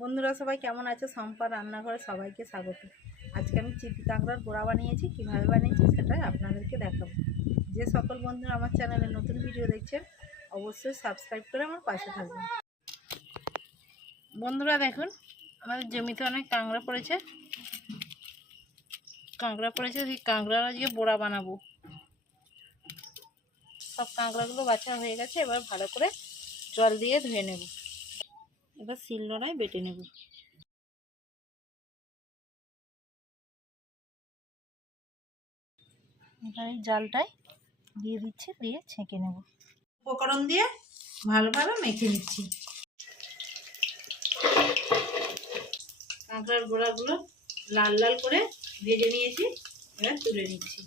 বন্ধুরা সবাই কেমন আছে? সম্পা রান্নাঘরে সবাইকে স্বাগত। আজকে আমি চিপি কাঁকড়ার বড়া বানিয়েছি। কিভাবে বানিয়েছি সেটাই আপনাদেরকে দেখাবো। যে সকল বন্ধুরা আমার চ্যানেলে নতুন ভিডিও দেখছেন অবশ্যই সাবস্ক্রাইব করে আমার পাশে থাকবেন। বন্ধুরা দেখুন, আমাদের জমিতে অনেক কাঁকড়া পড়েছে। সেই কাঁকড়ার আজকে বড়া বানাবো। সব কাঁকড়াগুলো বাছা হয়ে গেছে। এবার ভালো করে জল দিয়ে ধুয়ে নেব। এবার শিলনোড়ায় বেটে নেব। এখানে জালটায় দিয়ে দিচ্ছি, দিয়ে ছেঁকে নেব। উপকরণ দিয়ে ভালোভাবে মেখে নিচ্ছি। কাঁকড়ার গোড়াগুলো লাল লাল করে ভেজে নিয়েছি, এবার তুলে নিচ্ছি।